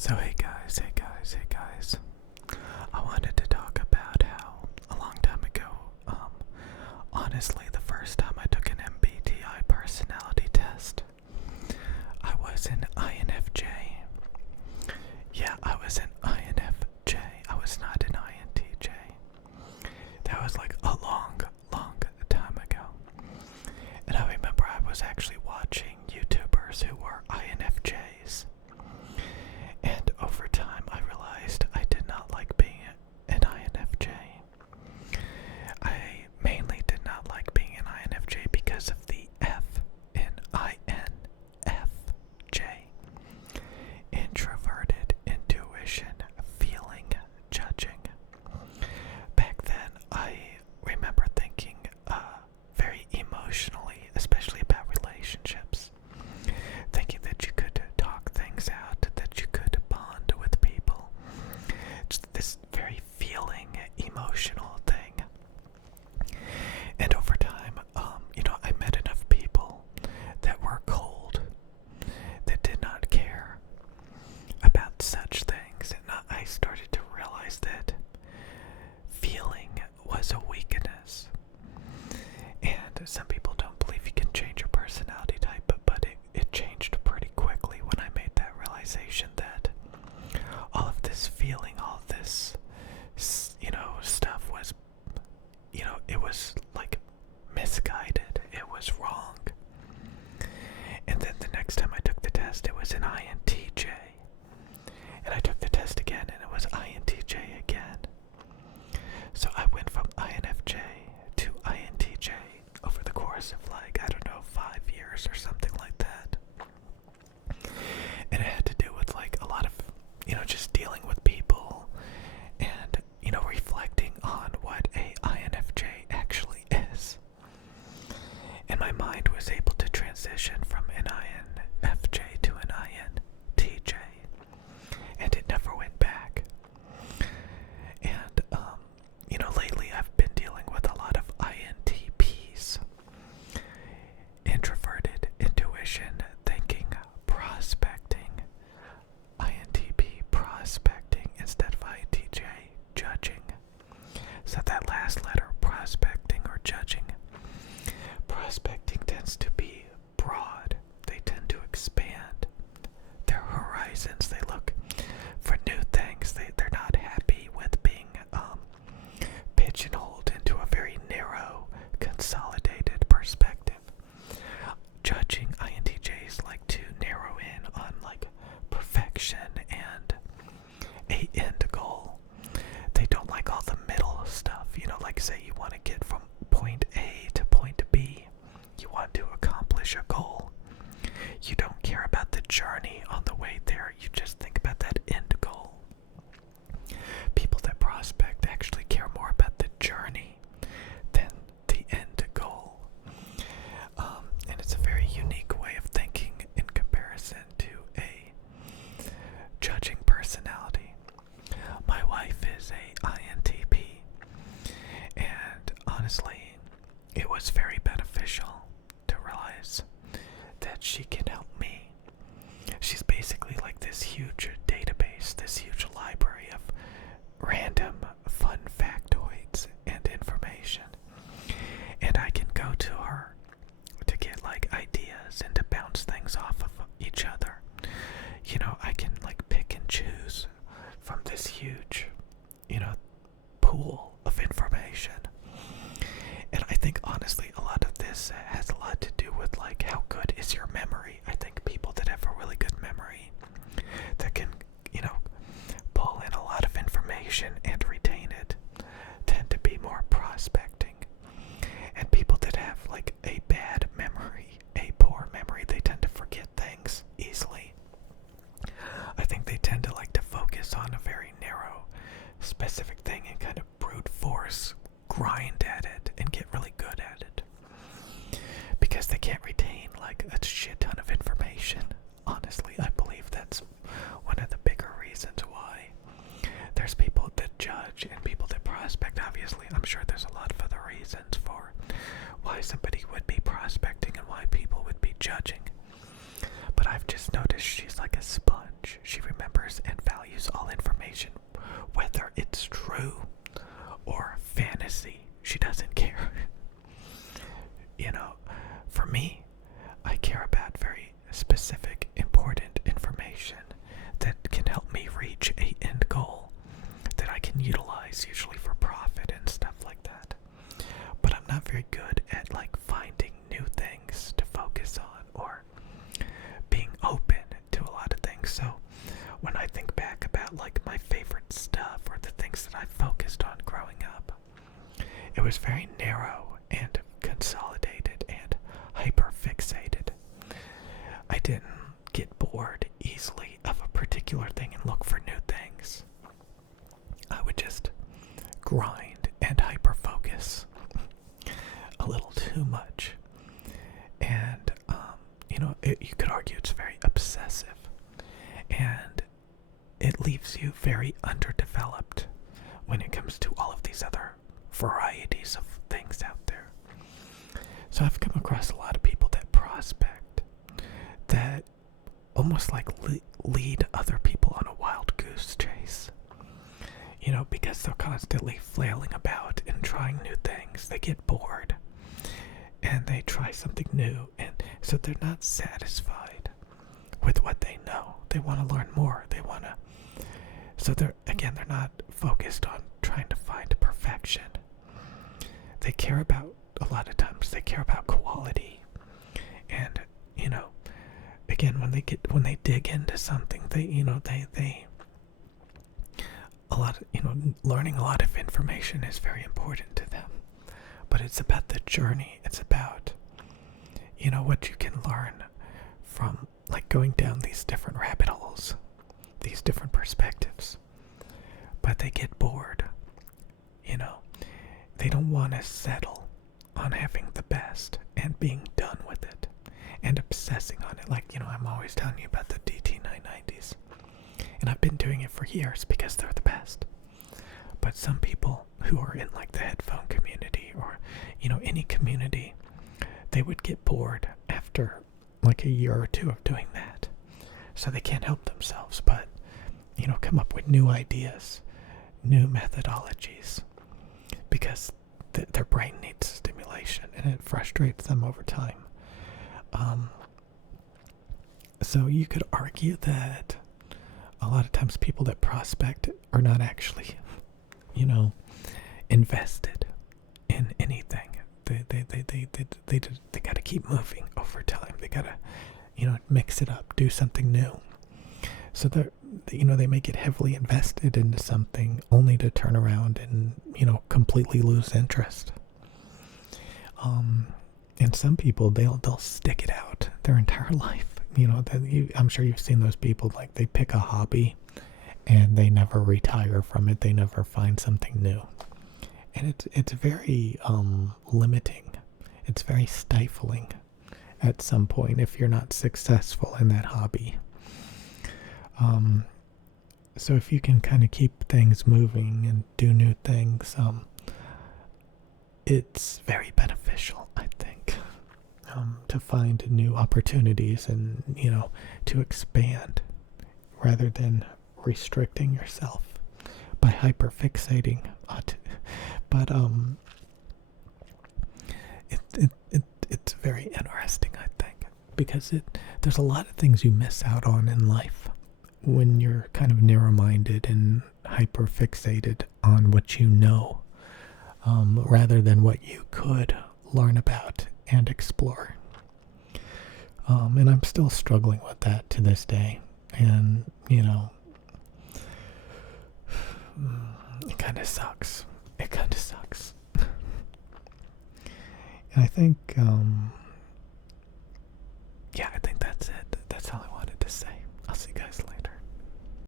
So hey guys, I wanted to talk about how a long time ago, honestly the first time I took an MBTI personality test, I was an INFJ. Yeah, I was an INFJ. I was not an INTJ. That was like a long time ago. And I remember I was actually watching YouTubers who were INFJs. And over time, I realized I did not like being an INFJ. I mainly did not like being an INFJ because of the F in INFJ. Introverted, intuition, feeling, judging. Back then, I remember thinking very emotionally, especially about relationships. Thinking that you could talk things out, that you could bond with people. Just this very feeling, emotional thing. And over time, I met enough people that were cold, that did not care about such things. And I started to realize that feeling was a weakness. And some people don't believe you can change your personality type, but it changed pretty quickly when I made that realization that all of this feeling, all of this, stuff was, it was like misguided. It was wrong. And then the next time I took the test, it was an INTJ. And I took the test again, and it was INTJ again. So I went from INFJ to INTJ over the course of 5 years or something like that. And it had to do with a lot of, just dealing with people and, reflecting on what a INFJ actually is. And my mind was able to transition from an INFJ to an INTJ. And it never went back. And, lately I've been dealing with a lot of INTPs. Introverted, intuition, thinking, prospecting. INTP, prospecting instead of INTJ, judging. So that last letter, prospecting or judging. Prospecting tends to be broad. They tend to expand their horizons. They look for new things. They're not happy with being pigeonholed into a very narrow, consolidated perspective. Judging INTJs like to narrow in on perfection and a end goal. They don't like all the middle stuff. Say you want to get from point A to point B. You want to accomplish a goal. You don't care about the journey on the way there. You just think about that end goal. People that prospect actually care more about the journey than the end goal. And it's a very unique way of thinking in comparison to a judging personality. My wife is a INTP, and honestly, it was very beneficial to realize that she can help me. She's basically like this huge database, this huge library of random fun factoids and information. And I can go to her to get ideas and to bounce things off of each other. I can pick and choose from this huge, pool of information. And I think honestly a lot of this has a lot to do with how good is your memory. I think people that have a really good memory that can, pull in a lot of information and retain it tend to be more prospecting. And people that have a bad memory, a poor memory, they tend to forget things easily. I think they tend to focus on a very narrow, specific thing and kind of brute force grind at it and get really good at it. Because they can't retain a shit ton of information. Honestly, I believe that's one of the bigger reasons why there's people that judge and people that prospect. Obviously, I'm sure there's a lot of other reasons for why somebody would be prospecting and why people would be judging. But I've just noticed she's like a sponge. She remembers and reach a end goal that I can utilize, usually for profit and stuff like that. But I'm not very good at like finding new things to focus on or being open to a lot of things. So when I think back about like my favorite stuff or the things that I focused on growing up, it was very narrow and consolidated and hyper fixated. I didn't get bored easily of a particular thing and look for new things. I would just grind and hyper focus a little too much. And, you could argue it's very obsessive. And it leaves you very underdeveloped when it comes to all of these other varieties of things out there. So I've come across a lot of people that prospect, that almost like lead other people on a wild goose chase. Because they're constantly flailing about and trying new things. They get bored and they try something new, and so they're not satisfied with what they know. They want to learn more. So they're not focused on trying to find perfection. They care about, a lot of times, they care about quality. And, again, when they dig into something, learning a lot of information is very important to them. But it's about the journey. It's about, what you can learn from, like, going down these different rabbit holes, these different perspectives. But they get bored. They don't want to settle on having the best and being done with it and obsessing on it. Like, I'm always telling you about the DT990s. And I've been doing it for years because they're the best. But some people who are in like the headphone community or, any community, they would get bored after like a year or two of doing that. So they can't help themselves but, come up with new ideas, new methodologies, because their brain needs stimulation and it frustrates them over time. So you could argue that a lot of times people that prospect are not actually, invested in anything. They got to keep moving over time. They got to, mix it up, do something new. So they may get heavily invested into something only to turn around and, completely lose interest. And some people, they'll stick it out their entire life. I'm sure you've seen those people, like they pick a hobby and they never retire from it. They never find something new. And it's very limiting. It's very stifling at some point if you're not successful in that hobby. So if you can kind of keep things moving and do new things, it's very beneficial, I think, to find new opportunities and, to expand rather than restricting yourself by hyperfixating. But it's very interesting, I think, because there's a lot of things you miss out on in life when you're kind of narrow-minded and hyper-fixated on what you know, rather than what you could learn about and explore. And I'm still struggling with that to this day. And, it kind of sucks. It kind of sucks. And I think,